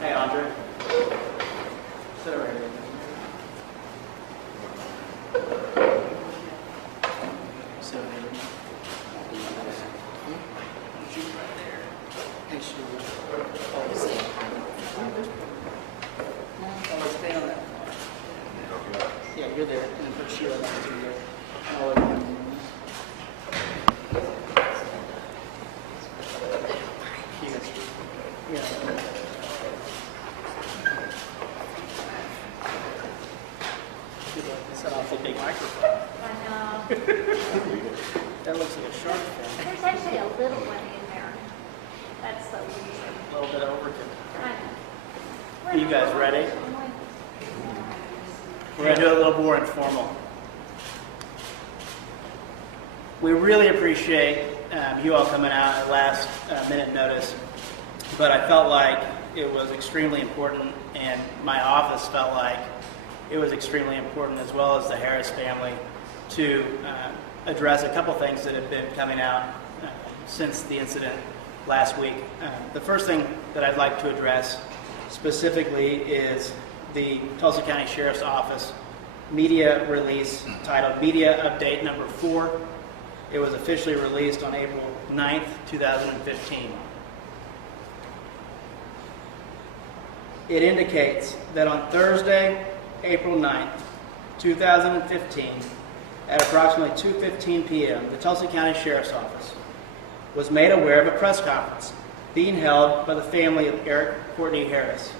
Hey, Andre. Sit over here. Sit over here. Shoot right there. Hey, shoot. Oh, stay on that. Yeah, you're there. And then put Sheila down to there. All over there. Yeah. Set off a big microphone. I know. That looks like a shark fin. There's actually a little one in there. That's the reason. A little bit of overkill. I know. Are you guys ready? We're going to do it a little more informal. We really appreciate you all coming out at last minute notice, but I felt like it was extremely important, and my office felt like it was extremely important, as well as the Harris family, to address a couple things that have been coming out since the incident last week. The first thing that I'd like to address specifically is the Tulsa County Sheriff's Office media release titled Media Update Number 4. It was officially released on April 9th, 2015. It indicates that on Thursday, April 9th, 2015, at approximately 2:15 p.m., the Tulsa County Sheriff's Office was made aware of a press conference being held by the family of Eric Courtney Harris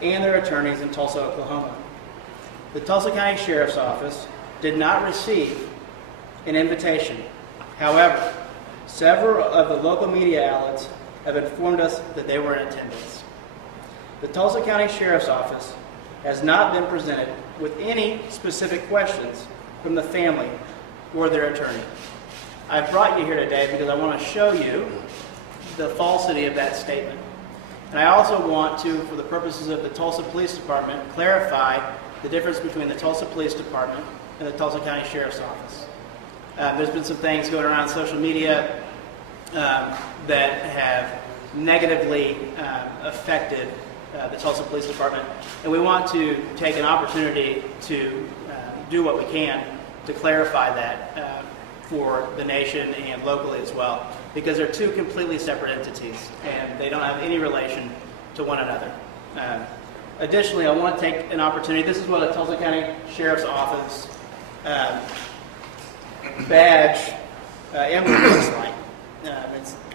and their attorneys in Tulsa, Oklahoma. The Tulsa County Sheriff's Office did not receive an invitation. However, several of the local media outlets have informed us that they were in attendance. The Tulsa County Sheriff's Office has not been presented with any specific questions from the family or their attorney. I've brought you here today because I want to show you the falsity of that statement. And I also want to, for the purposes of the Tulsa Police Department, clarify the difference between the Tulsa Police Department and the Tulsa County Sheriff's Office. There's been some things going around social media that have negatively affected the Tulsa Police Department, and we want to take an opportunity to do what we can to clarify that for the nation and locally as well, because they're two completely separate entities and they don't have any relation to one another. Additionally, I want to take an opportunity. This is what a Tulsa County Sheriff's Office badge emblem looks like.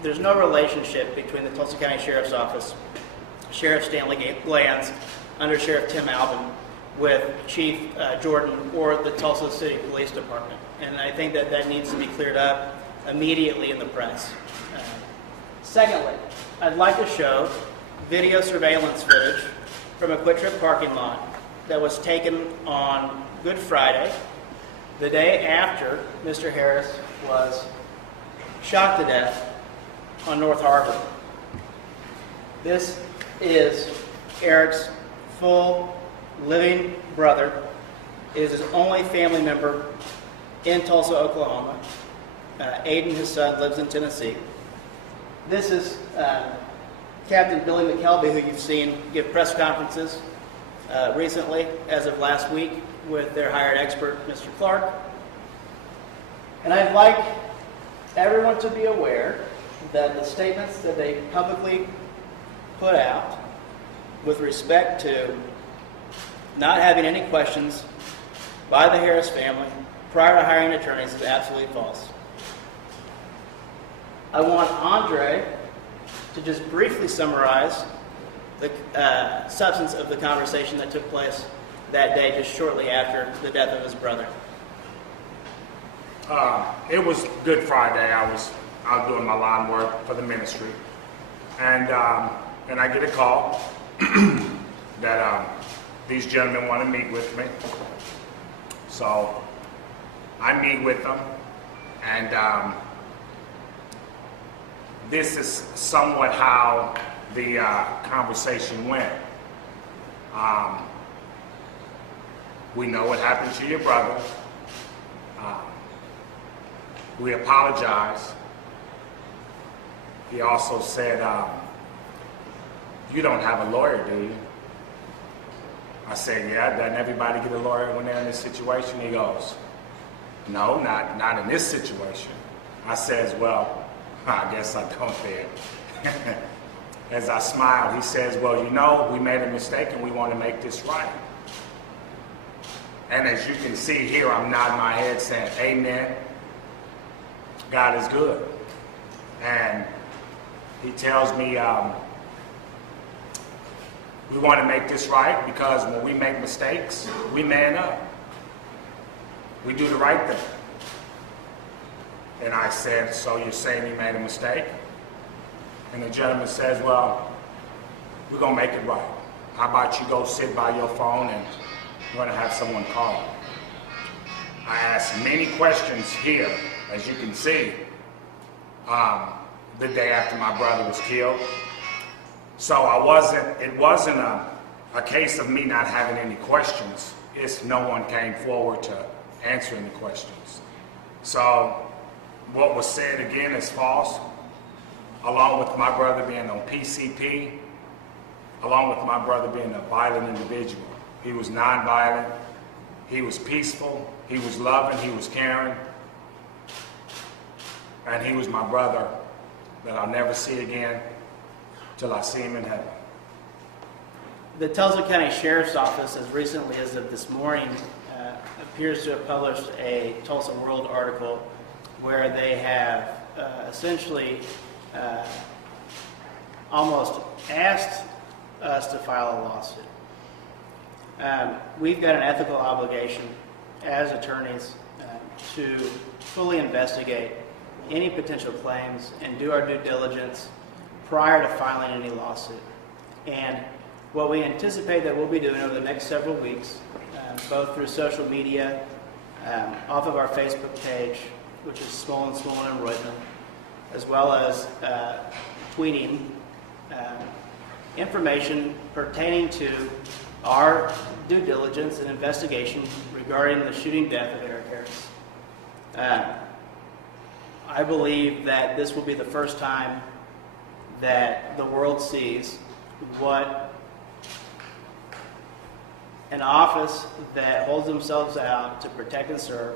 There's no relationship between the Tulsa County Sheriff's Office, Sheriff Stanley Glanz, Under Sheriff Tim Albin, with Chief Jordan, or the Tulsa City Police Department. And I think that that needs to be cleared up immediately in the press. Secondly, I'd like to show video surveillance footage from a Quick Trip parking lot that was taken on Good Friday, the day after Mr. Harris was shot to death on North Harbor. This is Eric's full living brother. It is his only family member in Tulsa, Oklahoma. Aiden, his son, lives in Tennessee. This is Captain Billy McKelvey, who you've seen give press conferences recently, as of last week, with their hired expert, Mr. Clark. And I'd like everyone to be aware that the statements that they publicly put out with respect to not having any questions by the Harris family prior to hiring attorneys is absolutely false. I want Andre to just briefly summarize the substance of the conversation that took place that day, just shortly after the death of his brother. It was Good Friday. I was out doing my lawn work for the ministry, and I get a call that these gentlemen want to meet with me. So I meet with them, and this is somewhat how the conversation went. We know what happened to your brother. We apologize he also said, you don't have a lawyer, do you? I said, yeah, doesn't everybody get a lawyer when they're in this situation? He goes, no, not in this situation. I says, well, I guess I don't then. As I smiled, he says, well, you know, we made a mistake and we want to make this right. And as you can see here, I'm nodding my head saying, amen. God is good. And he tells me, we want to make this right because when we make mistakes, we man up. We do the right thing. And I said, so you're saying you made a mistake? And the gentleman says, well, we're going to make it right. How about you go sit by your phone and we're going to have someone call. I asked many questions here, as you can see, the day after my brother was killed. So it wasn't a case of me not having any questions. It's no one came forward to answer any questions. So what was said again is false, along with my brother being on PCP, along with my brother being a violent individual. He was nonviolent, he was peaceful, he was loving, he was caring, and he was my brother that I'll never see again till I see him in heaven. The Tulsa County Sheriff's Office, as recently as of this morning, appears to have published a Tulsa World article where they have essentially almost asked us to file a lawsuit. We've got an ethical obligation as attorneys to fully investigate any potential claims and do our due diligence prior to filing any lawsuit. And what we anticipate that we'll be doing over the next several weeks, both through social media, off of our Facebook page, which is Swollen and Reutemann, as well as tweeting information pertaining to our due diligence and investigation regarding the shooting death of Eric Harris. I believe that this will be the first time that the world sees what an office that holds themselves out to protect and serve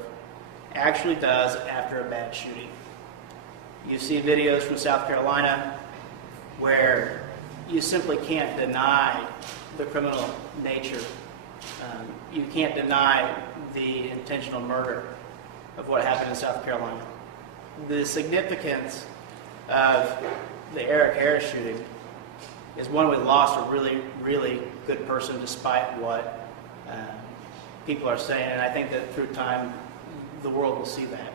actually does after a bad shooting. You see videos from South Carolina where you simply can't deny the criminal nature. You can't deny the intentional murder of what happened in South Carolina. The significance of the Eric Harris shooting is one, we lost a really, really good person despite what people are saying, and I think that through time the world will see that.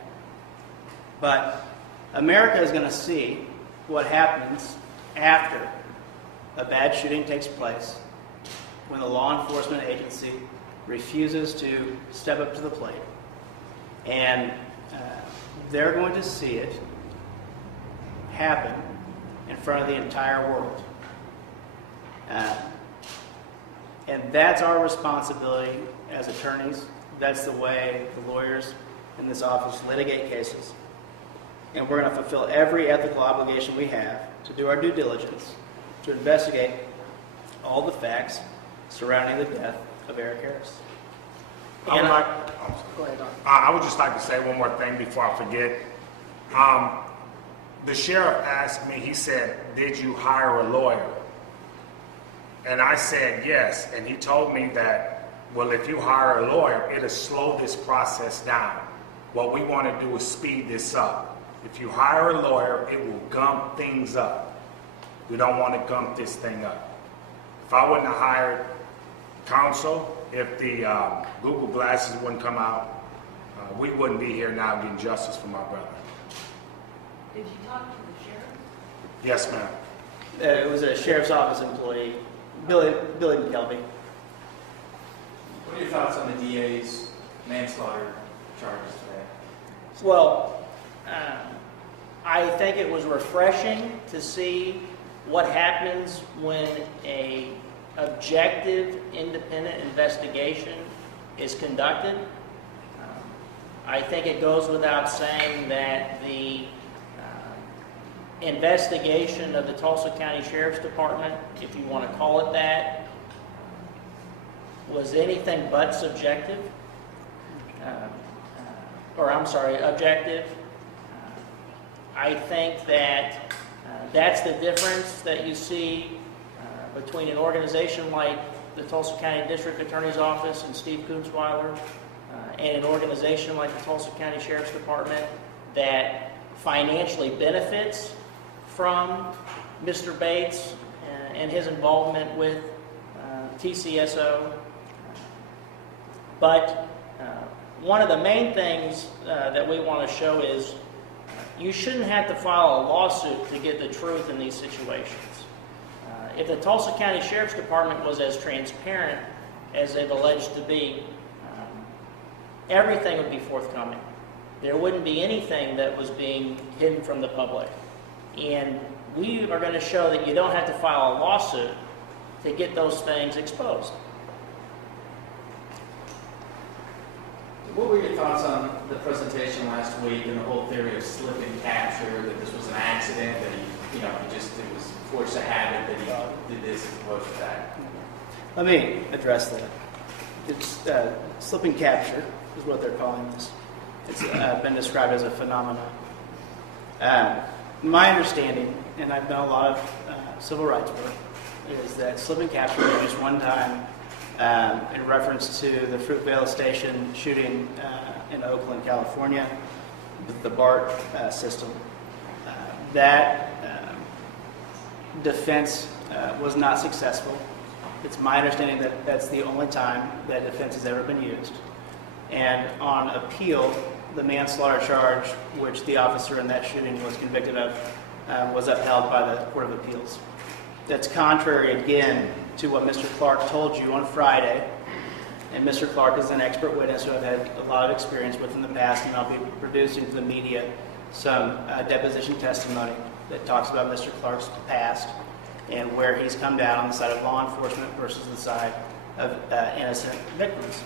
But America is going to see what happens after a bad shooting takes place, when the law enforcement agency refuses to step up to the plate. And they're going to see it happen in front of the entire world. And that's our responsibility as attorneys. That's the way the lawyers in this office litigate cases. And we're going to fulfill every ethical obligation we have to do our due diligence, to investigate all the facts surrounding the death of Eric Harris. Go ahead, Don. I would just like to say one more thing before I forget. The sheriff asked me, he said, did you hire a lawyer? And I said yes, and he told me that, well, if you hire a lawyer, it'll slow this process down. What we want to do is speed this up. If you hire a lawyer, it will gump things up. We don't want to gump this thing up. If I wouldn't have hired counsel, if the Google glasses wouldn't come out, we wouldn't be here now getting justice for my brother. Did you talk to the sheriff? Yes, ma'am. It was a sheriff's office employee, Billy McKelvey. What are your thoughts on the DA's manslaughter charges today? Well, I think it was refreshing to see what happens when a objective, independent investigation is conducted. I think it goes without saying that the investigation of the Tulsa County Sheriff's Department, if you want to call it that, was anything but subjective, objective. I think that that's the difference that you see between an organization like the Tulsa County District Attorney's Office and Steve Kunzweiler and an organization like the Tulsa County Sheriff's Department that financially benefits from Mr. Bates and his involvement with TCSO. But one of the main things that we want to show is you shouldn't have to file a lawsuit to get the truth in these situations. If the Tulsa County Sheriff's Department was as transparent as they've alleged to be, everything would be forthcoming. There wouldn't be anything that was being hidden from the public. And we are going to show that you don't have to file a lawsuit to get those things exposed. What were your thoughts on the presentation last week and the whole theory of slip and capture, that this was an accident, that he was forced to habit, that he did this as opposed to that? Let me address that. It's slip and capture is what they're calling this. It's been described as a phenomenon. My understanding, and I've done a lot of civil rights work, is that slip and capture was used one time in reference to the Fruitvale Station shooting in Oakland, California, with the BART system. That defense was not successful. It's my understanding that that's the only time that defense has ever been used. And on appeal, the manslaughter charge, which the officer in that shooting was convicted of, was upheld by the Court of Appeals. That's contrary, again, to what Mr. Clark told you on Friday. And Mr. Clark is an expert witness who I've had a lot of experience with in the past, and I'll be producing to the media some deposition testimony that talks about Mr. Clark's past and where he's come down on the side of law enforcement versus the side of innocent victims.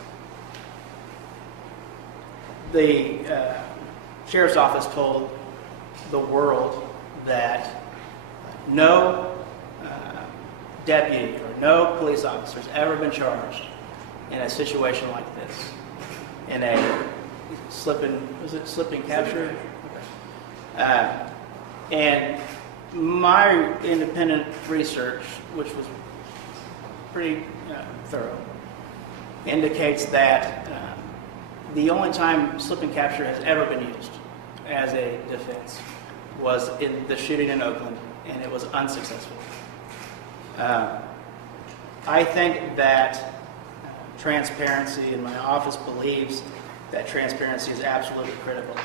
The Sheriff's Office told the world that no deputy or no police officer has ever been charged in a situation like this, in a slip and capture? And my independent research, which was pretty thorough, indicates that the only time slip and capture has ever been used as a defense was in the shooting in Oakland, and it was unsuccessful. I think that transparency, and my office believes that transparency is absolutely critical.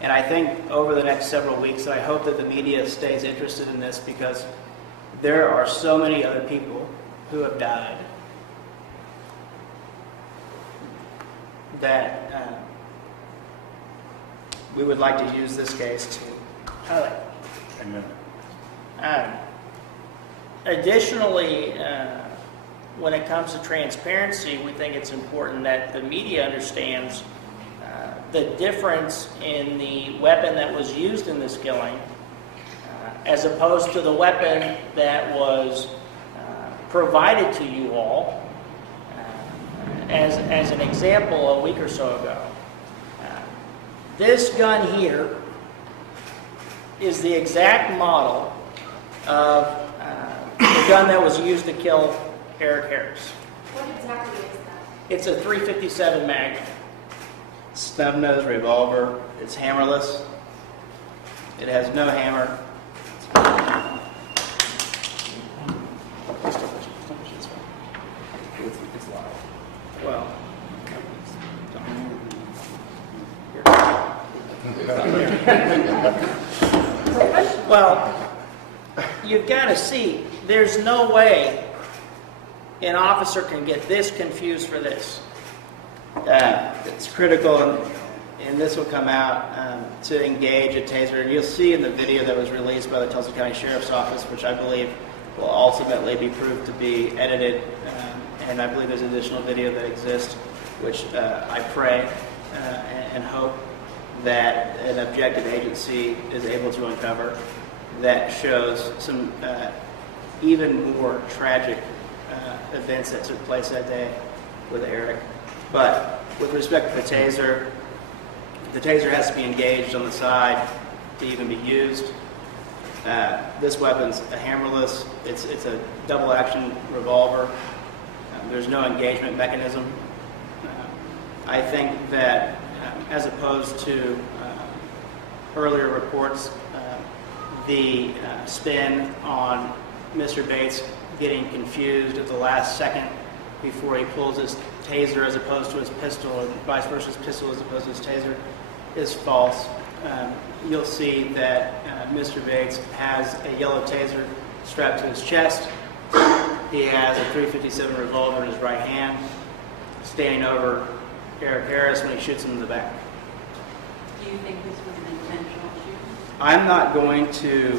And I think over the next several weeks, I hope that the media stays interested in this, because there are so many other people who have died that we would like to use this case to highlight. Amen. Additionally, when it comes to transparency, we think it's important that the media understands the difference in the weapon that was used in this killing as opposed to the weapon that was provided to you all. As an example, a week or so ago, this gun here is the exact model of the gun that was used to kill Eric Harris. What exactly is that? It's a .357 Magnum. Snub-nose revolver. It's hammerless. It has no hammer. It's loud. Well, well, you've got to see. There's no way an officer can get this confused for this. It's critical, and this will come out to engage a taser. And you'll see in the video that was released by the Tulsa County Sheriff's Office, which I believe will ultimately be proved to be edited. And I believe there's additional video that exists, which I pray and hope that an objective agency is able to uncover. that shows some even more tragic events that took place that day with Eric. But with respect to the taser has to be engaged on the side to even be used. This weapon's a hammerless. It's a double action revolver. There's no engagement mechanism. I think that as opposed to earlier reports, the spin on Mr. Bates getting confused at the last second before he pulls his taser as opposed to his pistol, or vice versa, his pistol as opposed to his taser, is false. You'll see that Mr. Bates has a yellow taser strapped to his chest. He has a .357 revolver in his right hand, standing over Eric Harris when he shoots him in the back. Do you think this was an intentional shooting? I'm not going to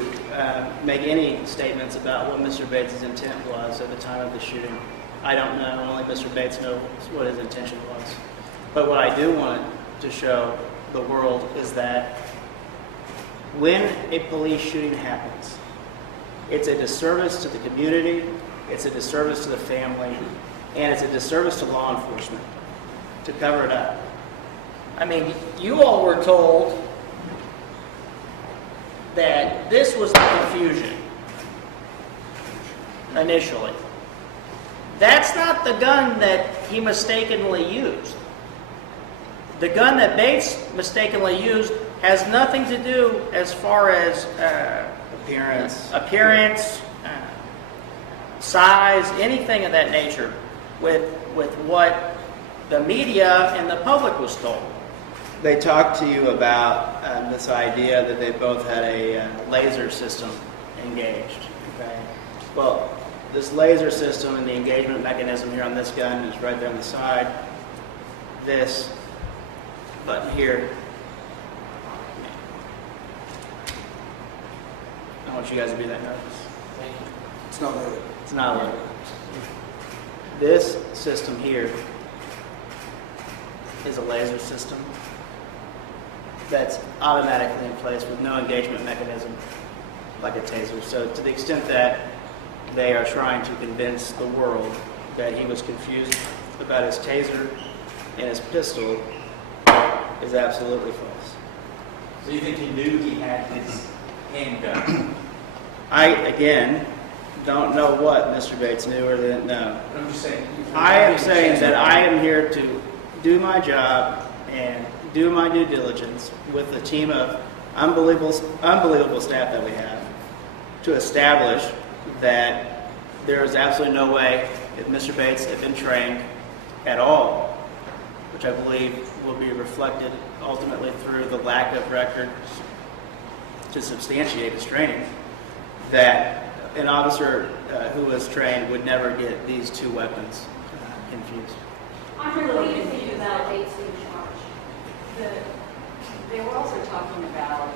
make any statements about what Mr. Bates' intent was at the time of the shooting. I don't know. Only Mr. Bates knows what his intention was. But what I do want to show the world is that when a police shooting happens, it's a disservice to the community, it's a disservice to the family, and it's a disservice to law enforcement to cover it up. I mean, you all were told that this was the confusion initially. That's not the gun that he mistakenly used. The gun that Bates mistakenly used has nothing to do as far as appearance, size, anything of that nature with what the media and the public was told. They talked to you about this idea that they both had a laser system engaged. Okay. Well, this laser system and the engagement mechanism here on this gun is right there on the side. This button here. I don't want you guys to be that nervous. Thank you. It's not loaded. It's not loaded. This system here is a laser system that's automatically in place with no engagement mechanism like a taser. So to the extent that they are trying to convince the world that he was confused about his taser and his pistol is absolutely false. So you think he knew he had his handgun? I, again, don't know what Mr. Bates knew or didn't know. I'm just saying. I am saying that I am here to do my job and do my due diligence with the team of unbelievable staff that we have to establish that there is absolutely no way if Mr. Bates had been trained at all, which I believe will be reflected ultimately through the lack of records to substantiate his training, that an officer who was trained would never get these two weapons confused. I'm a little confused about Bates being charged. They were also talking about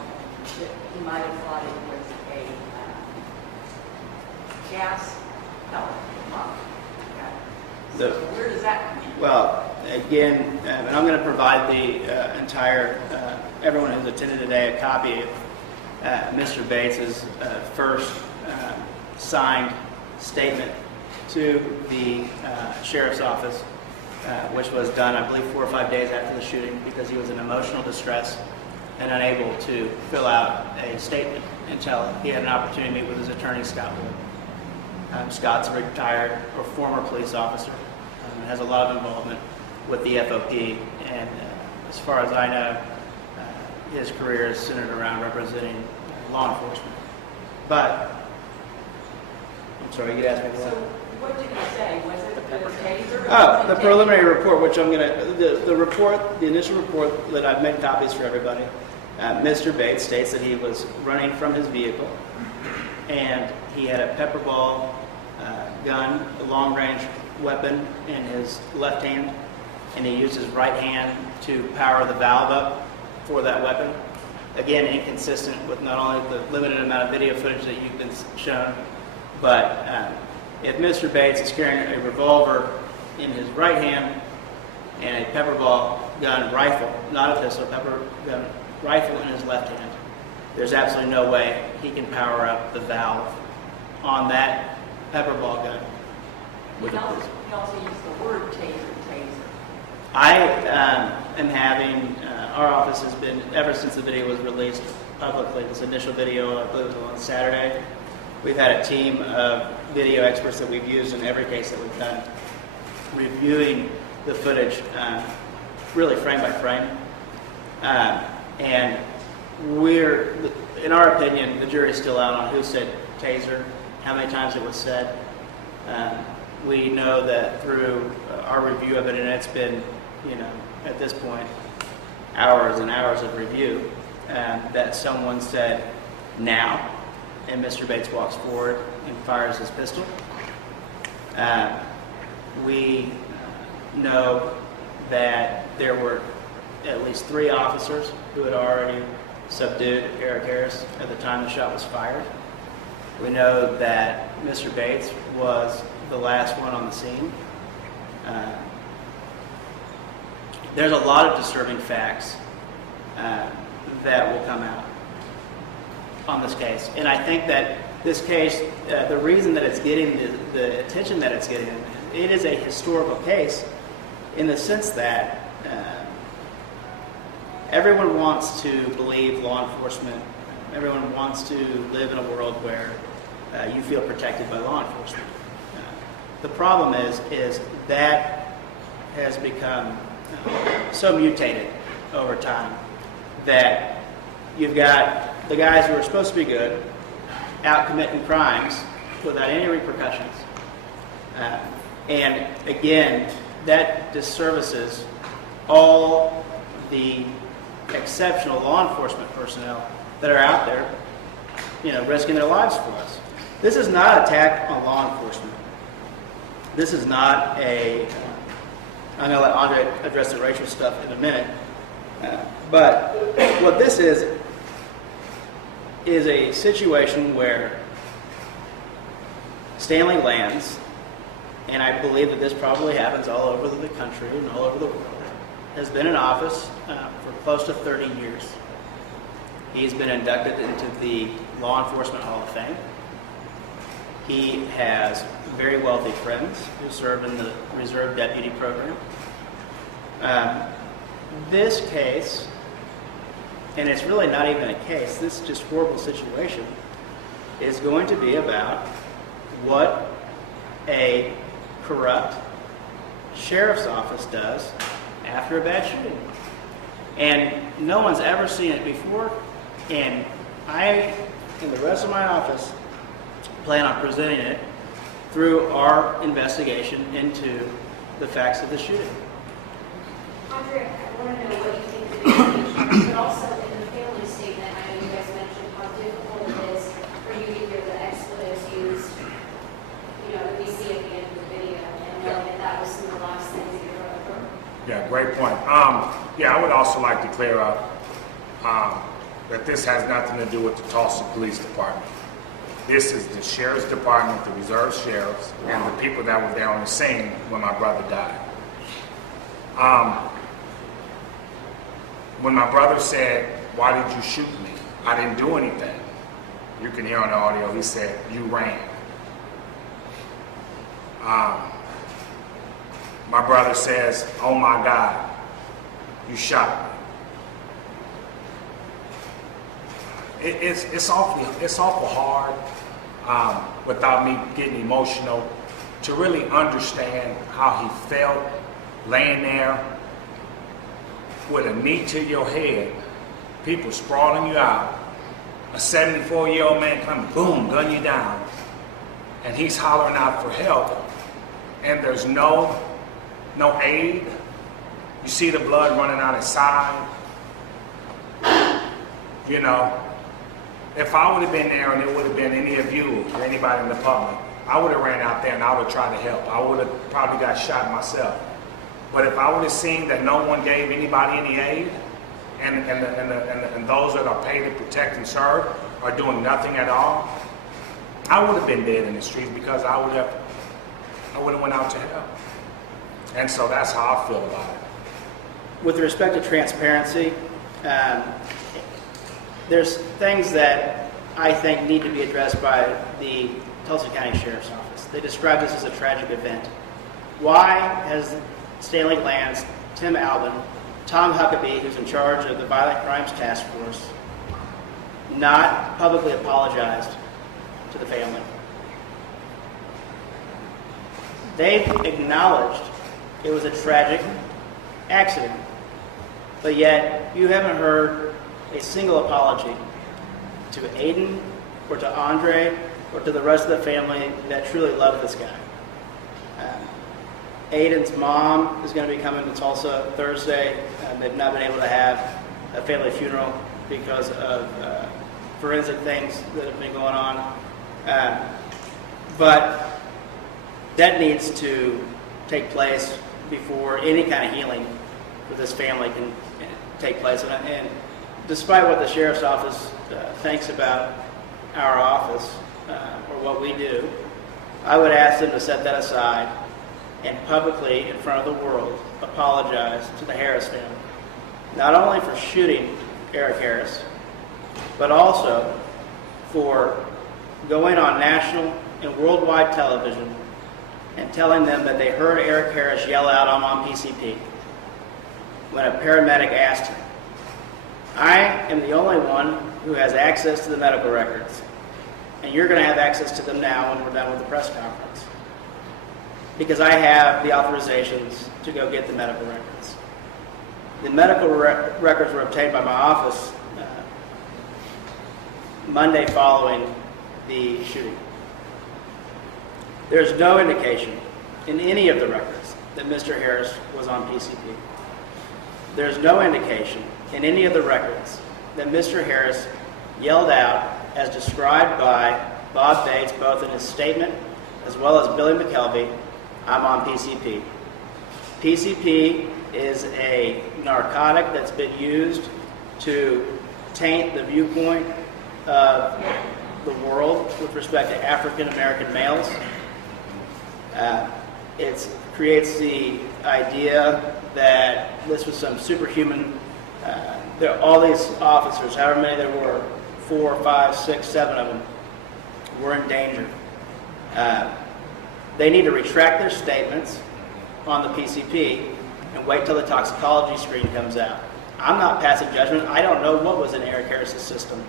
that he might have thought it was a gas pellet bomb. So where does that come in? Well, again, and I'm going to provide the entire, everyone who's attended today, a copy of Mr. Bates's first signed statement to the sheriff's office, which was done, I believe, 4 or 5 days after the shooting because he was in emotional distress and unable to fill out a statement until he had an opportunity to meet with his attorney, Scott Wood. Scott's a retired or former police officer and has a lot of involvement with the FOP, and as far as I know, his career is centered around representing law enforcement. But, I'm sorry, you asked me So what did he say? Was it the taser? Oh, the preliminary report, which I'm going to, the report, the initial report that I've made copies for everybody, Mr. Bates states that he was running from his vehicle and he had a pepper ball gun, a long-range weapon in his left hand, and he used his right hand to power the valve up for that weapon. Again, inconsistent with not only the limited amount of video footage that you've been shown, but if Mr. Bates is carrying a revolver in his right hand and a pepper ball gun rifle, not a pistol, pepper gun rifle in his left hand, there's absolutely no way he can power up the valve on that pepper ball gun. You also use the word taser. I am having, our office has been, ever since the video was released publicly, this initial video, I believe it was on Saturday, we've had a team of video experts that we've used in every case that we've done, reviewing the footage, really frame by frame. And we're, in our opinion, the jury's still out on who said taser, how many times it was said. We know that through our review of it, and it's been, at this point, hours and hours of review, that someone said, now, and Mr. Bates walks forward and fires his pistol. We know that there were at least 3 officers who had already subdued Eric Harris at the time the shot was fired. We know that Mr. Bates was the last one on the scene. There's a lot of disturbing facts that will come out on this case. And I think that this case, the reason that it's getting the attention that it's getting, it is a historical case in the sense that everyone wants to believe law enforcement. Everyone wants to live in a world where you feel protected by law enforcement. The problem is that has become so mutated over time that you've got the guys who are supposed to be good out committing crimes without any repercussions. And again, that disservices all the exceptional law enforcement personnel that are out there, risking their lives for us. This is not an attack on law enforcement. This is not I'm going to let Andre address the racial stuff in a minute. But what this is a situation where Stanley Lands, and I believe that this probably happens all over the country and all over the world, has been in office for close to 30 years. He's been inducted into the Law Enforcement Hall of Fame. He has very wealthy friends who serve in the Reserve Deputy Program. This case, and it's really not even a case, this just horrible situation, is going to be about what a corrupt sheriff's office does after a bad shooting. And no one's ever seen it before, and I, in the rest of my office, plan on presenting it through our investigation into the facts of the shooting. Andre, I want to know what you think of the investigation, but also in the family statement, I know you guys mentioned how difficult it is for you to hear the expletives used, that we see at the end of the video, and knowing that that was some of the last things that you wrote from. Yeah, great point. I would also like to clear up that this has nothing to do with the Tulsa Police Department. This is the Sheriff's Department, the Reserve Sheriffs, and the people that were there on the scene when my brother died. When my brother said, "Why did you shoot me?" I didn't do anything. You can hear on the audio, he said, "You ran." My brother says, "Oh my God, you shot me." It's awful hard, without me getting emotional, to really understand how he felt laying there with a knee to your head, people sprawling you out, a 74-year-old man coming, boom, gun you down, and he's hollering out for help, and there's no aid. You see the blood running out his side. If I would have been there and it would have been any of you or anybody in the public, I would have ran out there and I would have tried to help. I would have probably got shot myself. But if I would have seen that no one gave anybody any aid, and those that are paid to protect and serve are doing nothing at all, I would have been dead in the streets because I would have went out to help. And so that's how I feel about it. With respect to transparency, there's things that I think need to be addressed by the Tulsa County Sheriff's Office. They describe this as a tragic event. Why has Stanley Lance, Tim Albin, Tom Huckabee, who's in charge of the Violent Crimes Task Force, not publicly apologized to the family? They've acknowledged it was a tragic accident, but yet you haven't heard a single apology to Aiden or to Andre or to the rest of the family that truly loved this guy. Aiden's mom is going to be coming to Tulsa Thursday. They've not been able to have a family funeral because of forensic things that have been going on. But that needs to take place before any kind of healing for this family can take place. And despite what the Sheriff's Office thinks about our office or what we do, I would ask them to set that aside and publicly, in front of the world, apologize to the Harris family. Not only for shooting Eric Harris, but also for going on national and worldwide television and telling them that they heard Eric Harris yell out, "I'm on PCP," when a paramedic asked him. I am the only one who has access to the medical records, and you're going to have access to them now when we're done with the press conference, because I have the authorizations to go get the medical records. The medical records were obtained by my office Monday following the shooting. There's no indication in any of the records that Mr. Harris was on PCP. There's no indication in any of the records that Mr. Harris yelled out, as described by Bob Bates, both in his statement as well as Billy McKelvey, "I'm on PCP." PCP is a narcotic that's been used to taint the viewpoint of the world with respect to African American males. It creates the idea that this was some superhuman. All these officers, however many there were, 4, 5, 6, 7 of them, were in danger. They need to retract their statements on the PCP and wait till the toxicology screen comes out. I'm not passing judgment. I don't know what was in Eric Harris's system.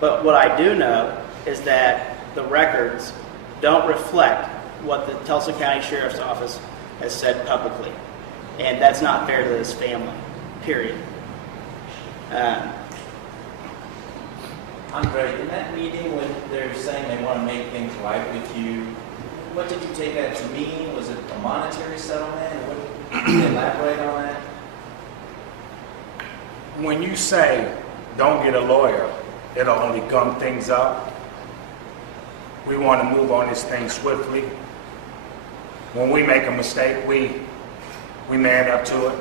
But what I do know is that the records don't reflect what the Tulsa County Sheriff's Office has said publicly. And that's not fair to this family, period. Andre, in that meeting when they're saying they want to make things right with you, what did you take that to mean? Was it a monetary settlement? Can you elaborate on that? When you say, don't get a lawyer, it'll only gum things up. We want to move on this thing swiftly. When we make a mistake, we man up to it.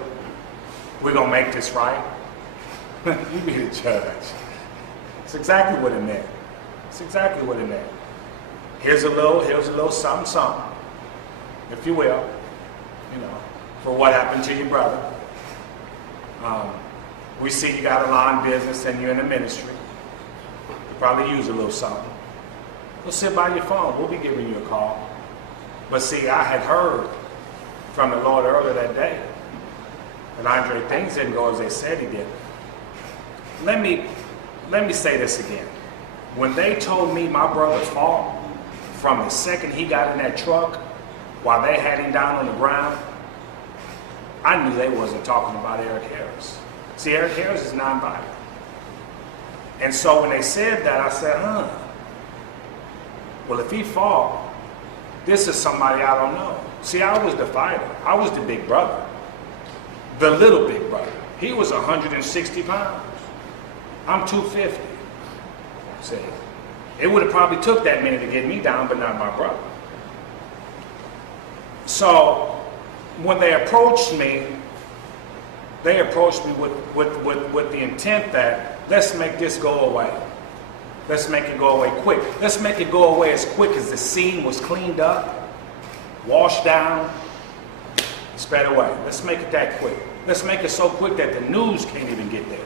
We're going to make this right. You be the judge. It's exactly what it meant. It's exactly what it meant. Here's a little something, if you will, for what happened to your brother. We see you got a line business and you're in the ministry. You probably use a little something. Go sit by your phone. We'll be giving you a call. But see, I had heard from the Lord earlier that day that Andre, things didn't go as they said he did. Let me say this again. When they told me my brother's fault, from the second he got in that truck, while they had him down on the ground, I knew they wasn't talking about Eric Harris. See, Eric Harris is nonviolent. And so when they said that, I said, well, if he fall, this is somebody I don't know. See, I was the fighter. I was the big brother. The little big brother. He was 160 pounds. I'm 250. See, it would have probably took that many to get me down, but not my brother. So when they approached me with the intent that let's make this go away. Let's make it go away quick. Let's make it go away as quick as the scene was cleaned up, washed down, sped away. Let's make it that quick. Let's make it so quick that the news can't even get there.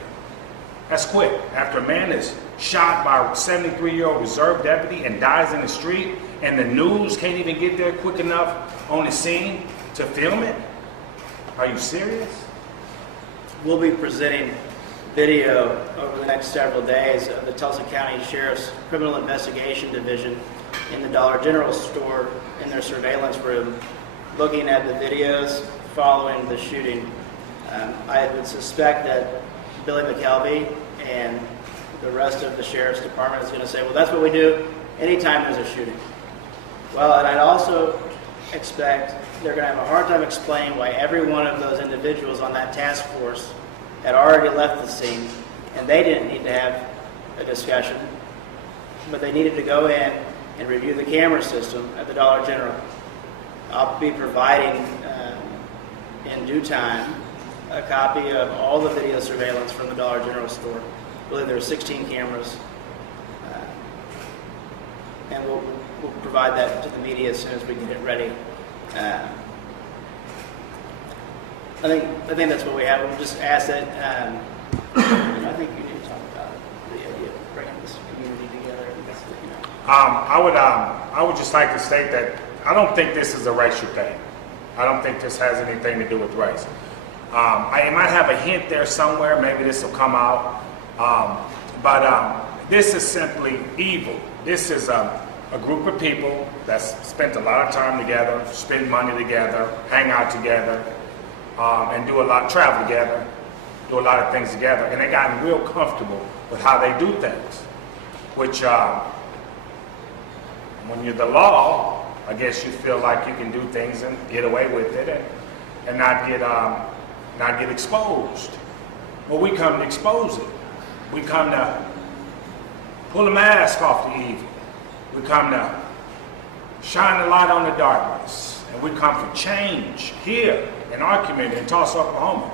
That's quick. After a man is shot by a 73-year-old reserve deputy and dies in the street, and the news can't even get there quick enough on the scene to film it? Are you serious? We'll be presenting video over the next several days of the Tulsa County Sheriff's Criminal Investigation Division in the Dollar General store in their surveillance room, looking at the videos following the shooting. I would suspect that Billy McKelvey and the rest of the Sheriff's Department is going to say, well, that's what we do anytime there's a shooting. Well, and I'd also expect they're going to have a hard time explaining why every one of those individuals on that task force had already left the scene, and they didn't need to have a discussion, but they needed to go in and review the camera system at the Dollar General. I'll be providing in due time a copy of all the video surveillance from the Dollar General store. I believe there are 16 cameras, and we'll provide that to the media as soon as we get it ready. I think that's what we have. We'll just ask that. I think you need to talk about the idea of bringing this community together. I would just like to state that I don't think this is a racial thing. I don't think this has anything to do with race. I might have a hint there somewhere. Maybe this will come out. But this is simply evil. This is a group of people that's spent a lot of time together, spend money together, hang out together, and do a lot, travel together, do a lot of things together. And they gotten real comfortable with how they do things, which when you're the law, I guess you feel like you can do things and get away with it and not get exposed. Well, we come to expose it. We come to pull the mask off the evil. We come to shine the light on the darkness. And we come for change here in our community in Tulsa, Oklahoma,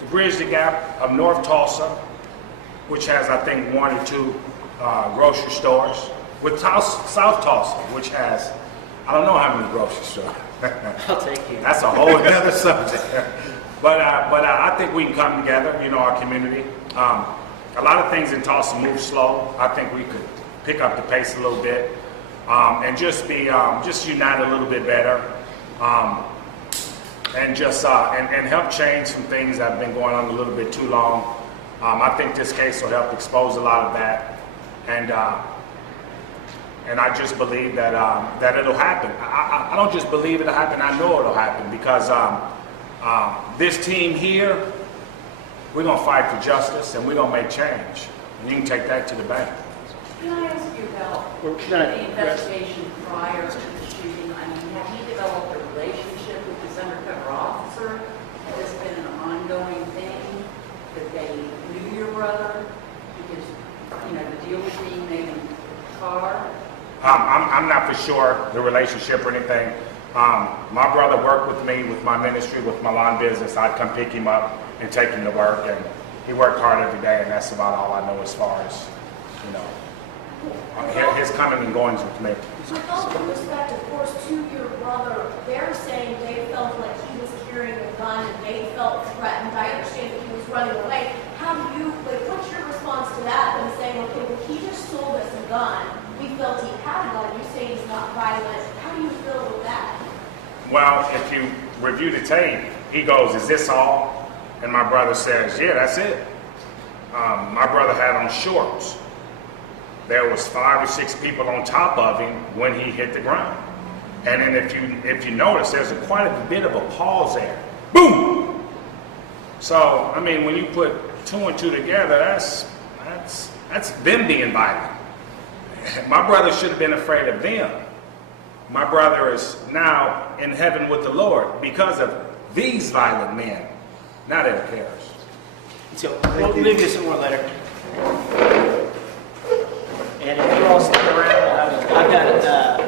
to bridge the gap of North Tulsa, which has, I think, 1 or 2 grocery stores, with South Tulsa, which has, I don't know how many grocery stores. I'll take you. That's a whole other subject. But I think we can come together, our community. A lot of things in Tulsa move slow. I think we could pick up the pace a little bit and just unite a little bit better, and help change some things that have been going on a little bit too long. I think this case will help expose a lot of that, and I just believe that it'll happen. I don't just believe it'll happen. I know it'll happen because this team here, we're gonna fight for justice and we're gonna make change. And you can take that to the bank. Can I ask you about the investigation prior to the shooting? I mean, have you developed a relationship with this undercover officer? Has this been an ongoing thing that they knew your brother? Because, the deal was being made in the car. I'm not for sure the relationship or anything. My brother worked with me with my ministry, with my lawn business. I'd come pick him up and take him to work, and he worked hard every day, and that's about all I know as far as, his coming and goings with me. With all due respect, of course, to your brother, they're saying they felt like he was carrying a gun and they felt threatened. I understand that he was running away. How do you, what's your response to that when saying, okay, well, he just sold us a gun. We felt he had a gun. You say he's not violent. How do you feel with that? Well, if you review the tape, he goes, "Is this all?" And my brother says, "Yeah, that's it." My brother had on shorts. There was 5 or 6 people on top of him when he hit the ground. And then if you notice, there's quite a bit of a pause there. Boom! So, I mean, when you put 2 and 2 together, that's them being violent. My brother should have been afraid of them. My brother is now in heaven with the Lord because of these violent men. Now that cares. So we'll leave you some more later. And if you all stick around, I've got